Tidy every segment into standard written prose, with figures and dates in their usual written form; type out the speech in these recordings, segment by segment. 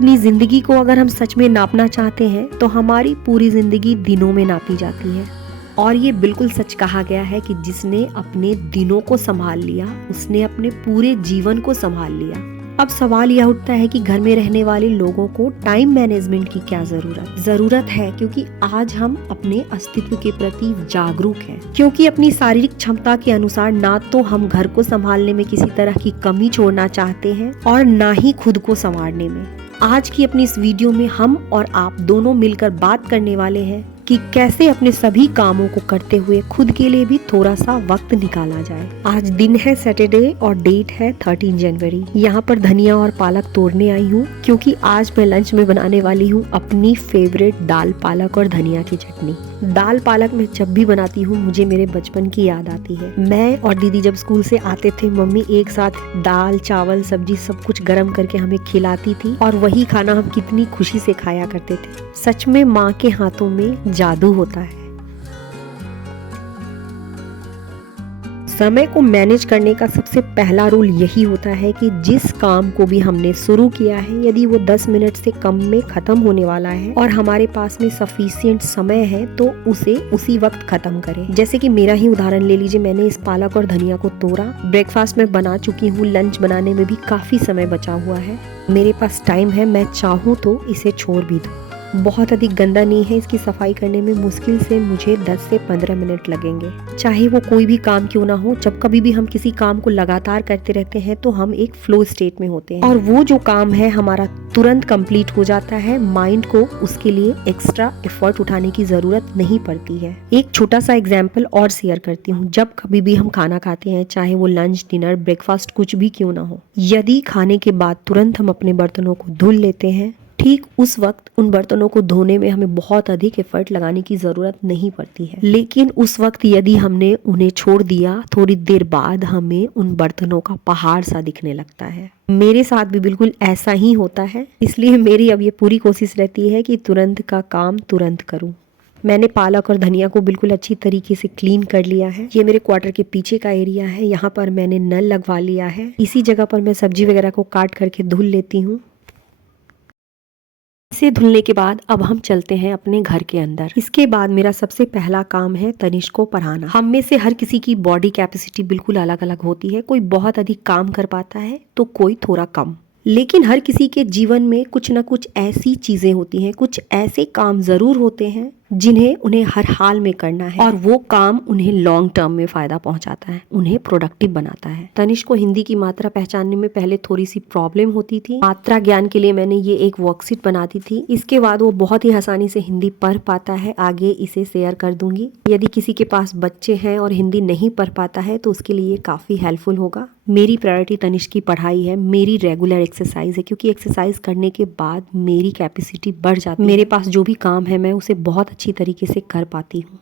अपनी जिंदगी को अगर हम सच में नापना चाहते हैं तो हमारी पूरी जिंदगी दिनों में नापी जाती है। और ये बिल्कुल सच कहा गया है कि जिसने अपने दिनों को संभाल लिया उसने अपने पूरे जीवन को संभाल लिया। अब सवाल यह उठता है कि घर में रहने वाले लोगों को टाइम मैनेजमेंट की क्या जरूरत है, क्योंकि आज हम अपने अस्तित्व के प्रति जागरूक हैं। क्योंकि अपनी शारीरिक क्षमता के अनुसार ना तो हम घर को संभालने में किसी तरह की कमी छोड़ना चाहते हैं और ना ही खुद को संवारने में। आज की अपनी इस वीडियो में हम और आप दोनों मिलकर बात करने वाले हैं कि कैसे अपने सभी कामों को करते हुए खुद के लिए भी थोड़ा सा वक्त निकाला जाए। आज दिन है सैटरडे और डेट है 13 जनवरी। यहाँ पर धनिया और पालक तोड़ने आई हूँ क्योंकि आज मैं लंच में बनाने वाली हूँ अपनी फेवरेट दाल पालक और धनिया की चटनी। दाल पालक मैं जब भी बनाती हूँ मुझे मेरे बचपन की याद आती है। मैं और दीदी जब स्कूल से आते थे मम्मी एक साथ दाल चावल सब्जी सब कुछ गर्म करके हमें खिलाती थी और वही खाना हम कितनी खुशी से खाया करते थे। सच में माँ के हाथों में जादू होता है। समय को मैनेज करने का सबसे पहला रूल यही होता है कि जिस काम को भी हमने शुरू किया है यदि वो 10 मिनट से कम में खत्म होने वाला है और हमारे पास में सफिशिएंट समय है तो उसे उसी वक्त खत्म करें। जैसे कि मेरा ही उदाहरण ले लीजिए, मैंने इस पालक और धनिया को तोड़ा, ब्रेकफास्ट में बना चुकी हूँ, लंच बनाने में भी काफी समय बचा हुआ है, मेरे पास टाइम है, मैं चाहूँ तो इसे छोड़ भी दूँ। बहुत अधिक गंदा नहीं है, इसकी सफाई करने में मुश्किल से मुझे 10 से 15 मिनट लगेंगे। चाहे वो कोई भी काम क्यों ना हो, जब कभी भी हम किसी काम को लगातार करते रहते हैं तो हम एक फ्लो स्टेट में होते हैं और वो जो काम है हमारा तुरंत कंप्लीट हो जाता है। माइंड को उसके लिए एक्स्ट्रा एफर्ट उठाने की जरूरत नहीं पड़ती है। एक छोटा सा एग्जाम्पल और शेयर करती हूँ। जब कभी भी हम खाना खाते हैं, चाहे वो लंच डिनर ब्रेकफास्ट कुछ भी क्यों ना हो, यदि खाने के बाद तुरंत हम अपने बर्तनों को धुल लेते हैं, ठीक उस वक्त उन बर्तनों को धोने में हमें बहुत अधिक एफर्ट लगाने की जरूरत नहीं पड़ती है। लेकिन उस वक्त यदि हमने उन्हें छोड़ दिया, थोड़ी देर बाद हमें उन बर्तनों का पहाड़ सा दिखने लगता है। मेरे साथ भी बिल्कुल ऐसा ही होता है, इसलिए मेरी अब ये पूरी कोशिश रहती है कि तुरंत का काम तुरंत करूं। मैंने पालक और धनिया को बिल्कुल अच्छी तरीके से क्लीन कर लिया है। ये मेरे क्वार्टर के पीछे का एरिया है, यहाँ पर मैंने नल लगवा लिया है। इसी जगह पर मैं सब्जी वगैरह को काट करके धुल लेती हूँ। इसे धुलने के बाद अब हम चलते हैं अपने घर के अंदर। इसके बाद मेरा सबसे पहला काम है तनिष्क को पढ़ाना। हम में से हर किसी की बॉडी कैपेसिटी बिल्कुल अलग अलग होती है। कोई बहुत अधिक काम कर पाता है तो कोई थोड़ा कम, लेकिन हर किसी के जीवन में कुछ न कुछ ऐसी चीजें होती हैं, कुछ ऐसे काम जरूर होते हैं जिन्हें उन्हें हर हाल में करना है और वो काम उन्हें लॉन्ग टर्म में फायदा पहुंचाता है, उन्हें प्रोडक्टिव बनाता है। तनिष्क को हिंदी की मात्रा पहचानने में पहले थोड़ी सी प्रॉब्लम होती थी। मात्रा ज्ञान के लिए मैंने ये एक वर्कशीट बनाती थी। इसके बाद वो बहुत ही आसानी से हिंदी पढ़ पाता है। आगे इसे शेयर कर दूंगी। यदि किसी के पास बच्चे हैं और हिंदी नहीं पढ़ पाता है तो उसके लिए काफी हेल्पफुल होगा। मेरी प्रायोरिटी तनिष्क की पढ़ाई है, मेरी रेगुलर एक्सरसाइज है, क्योंकि एक्सरसाइज करने के बाद मेरी कैपेसिटी बढ़ जाती है। मेरे पास जो भी काम है मैं उसे बहुत अच्छी तरीके से कर पाती हूँ।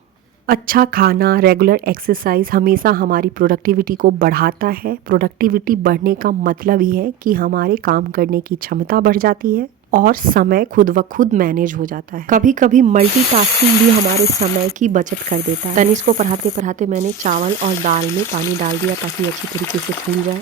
अच्छा खाना, रेगुलर एक्सरसाइज हमेशा हमारी प्रोडक्टिविटी को बढ़ाता है। प्रोडक्टिविटी बढ़ने का मतलब ही है कि हमारे काम करने की क्षमता बढ़ जाती है और समय खुद व खुद मैनेज हो जाता है। कभी कभी मल्टीटास्किंग भी हमारे समय की बचत कर देता है। तनिष्क को पढ़ाते पढ़ाते मैंने चावल और दाल में पानी डाल दिया ताकि अच्छी तरीके से फूल जाए।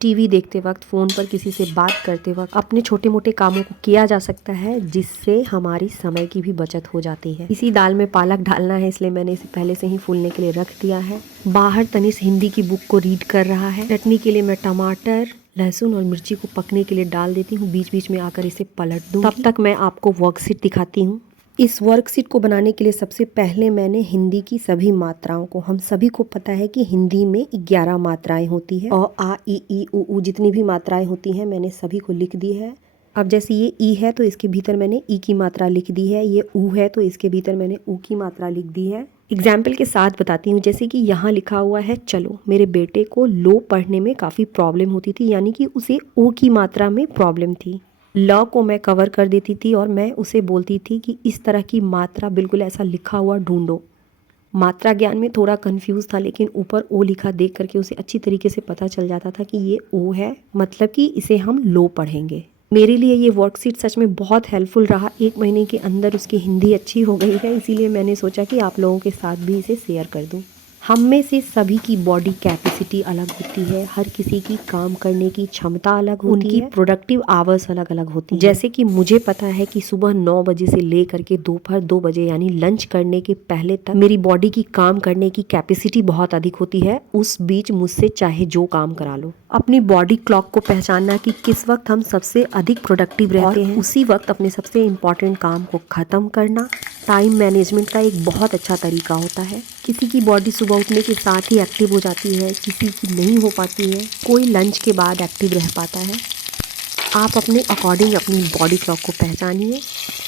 टीवी देखते वक्त, फोन पर किसी से बात करते वक्त अपने छोटे मोटे कामों को किया जा सकता है, जिससे हमारी समय की भी बचत हो जाती है। इसी दाल में पालक डालना है, इसलिए मैंने इसे पहले से ही फूलने के लिए रख दिया है। बाहर तनिष्क हिंदी की बुक को रीड कर रहा है। चटनी के लिए मैं टमाटर, लहसुन और मिर्ची को पकने के लिए डाल देती हूँ। बीच बीच में आकर इसे पलट दूँ। तब तक मैं आपको वर्कशीट दिखाती हूँ। इस वर्कशीट को बनाने के लिए सबसे पहले मैंने हिंदी की सभी मात्राओं को, हम सभी को पता है कि हिंदी में 11 मात्राएं होती है और आ ई ई उ जितनी भी मात्राएं होती हैं मैंने सभी को लिख दी है। अब जैसे ये ई है तो इसके भीतर मैंने ई की मात्रा लिख दी है, ये ऊ है तो इसके भीतर मैंने ऊ की मात्रा लिख दी है। एग्जाम्पल के साथ बताती हूँ, जैसे कि यहाँ लिखा हुआ है चलो। मेरे बेटे को लो पढ़ने में काफ़ी प्रॉब्लम होती थी, यानी कि उसे ओ की मात्रा में प्रॉब्लम थी। ल को मैं कवर कर देती थी और मैं उसे बोलती थी कि इस तरह की मात्रा बिल्कुल ऐसा लिखा हुआ ढूंढो। मात्रा ज्ञान में थोड़ा कंफ्यूज था, लेकिन ऊपर ओ लिखा देख करके उसे अच्छी तरीके से पता चल जाता था कि ये ओ है, मतलब कि इसे हम लो पढ़ेंगे। मेरे लिए ये वर्कशीट सच में बहुत हेल्पफुल रहा। 1 महीने के अंदर उसकी हिंदी अच्छी हो गई है, इसीलिए मैंने सोचा कि आप लोगों के साथ भी इसे शेयर कर दूं। हम में से सभी की बॉडी कैपेसिटी अलग होती है, हर किसी की काम करने की क्षमता अलग होती है, उनकी प्रोडक्टिव आवर्स अलग अलग होती है। जैसे कि मुझे पता है कि सुबह 9 बजे से लेकर के दोपहर 2 बजे यानी लंच करने के पहले तक मेरी बॉडी की काम करने की कैपेसिटी बहुत अधिक होती है। उस बीच मुझसे चाहे जो काम करा लो। अपनी बॉडी क्लॉक को पहचानना कि किस वक्त हम सबसे अधिक प्रोडक्टिव रहते हैं, उसी वक्त अपने सबसे इम्पोर्टेंट काम को खत्म करना टाइम मैनेजमेंट का एक बहुत अच्छा तरीका होता है। किसी की बॉडी सुबह उठने के साथ ही एक्टिव हो जाती है, किसी की नहीं हो पाती है, कोई लंच के बाद एक्टिव रह पाता है। आप अपने अकॉर्डिंग अपनी बॉडी क्लॉक को पहचानिए।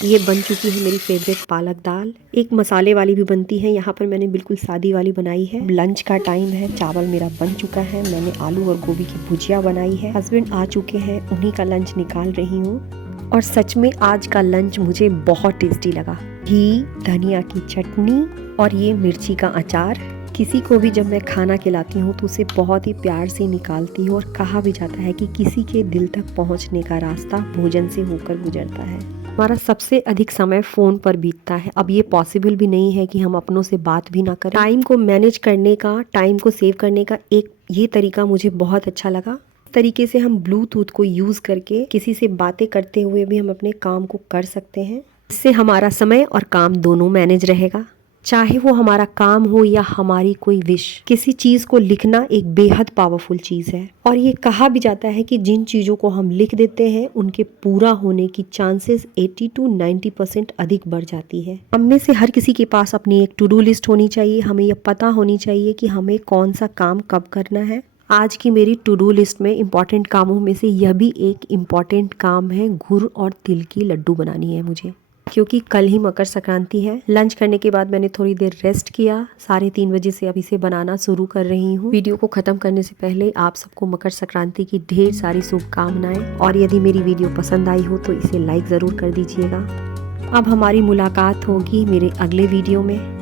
ये बन चुकी है मेरी फेवरेट पालक दाल। एक मसाले वाली भी बनती है, यहाँ पर मैंने बिल्कुल सादी वाली बनाई है। लंच का टाइम है, चावल मेरा बन चुका है, मैंने आलू और गोभी की भुजिया बनाई है। हस्बैंड आ चुके हैं, उन्हीं का लंच निकाल रही हूँ। और सच में आज का लंच मुझे बहुत टेस्टी लगा। घी, धनिया की चटनी और ये मिर्ची का अचार। किसी को भी जब मैं खाना खिलाती हूँ तो उसे बहुत ही प्यार से निकालती हूँ, और कहा भी जाता है कि किसी के दिल तक पहुँचने का रास्ता भोजन से होकर गुजरता है। हमारा सबसे अधिक समय फ़ोन पर बीतता है। अब ये पॉसिबल भी नहीं है कि हम अपनों से बात भी ना करें। टाइम को मैनेज करने का, टाइम को सेव करने का एक ये तरीका मुझे बहुत अच्छा लगा। तरीके से हम ब्लूटूथ को यूज़ करके किसी से बातें करते हुए भी हम अपने काम को कर सकते हैं। इससे हमारा समय और काम दोनों मैनेज रहेगा। चाहे वो हमारा काम हो या हमारी कोई विश, किसी चीज़ को लिखना एक बेहद पावरफुल चीज़ है। और ये कहा भी जाता है कि जिन चीज़ों को हम लिख देते हैं उनके पूरा होने की चांसेस 80 to 90% अधिक बढ़ जाती है। हम में से हर किसी के पास अपनी एक टू डू लिस्ट होनी चाहिए। हमें यह पता होनी चाहिए कि हमें कौन सा काम कब करना है। आज की मेरी टू डू लिस्ट में इम्पॉर्टेंट कामों में से यह भी एक इम्पॉर्टेंट काम है। गुड़ और तिल की लड्डू बनानी है मुझे, क्योंकि कल ही मकर संक्रांति है। लंच करने के बाद मैंने थोड़ी देर रेस्ट किया। 3:30 बजे से अब इसे बनाना शुरू कर रही हूँ। वीडियो को ख़त्म करने से पहले आप सबको मकर संक्रांति की ढेर सारी शुभकामनाएं। और यदि मेरी वीडियो पसंद आई हो तो इसे लाइक ज़रूर कर दीजिएगा। अब हमारी मुलाकात होगी मेरे अगले वीडियो में।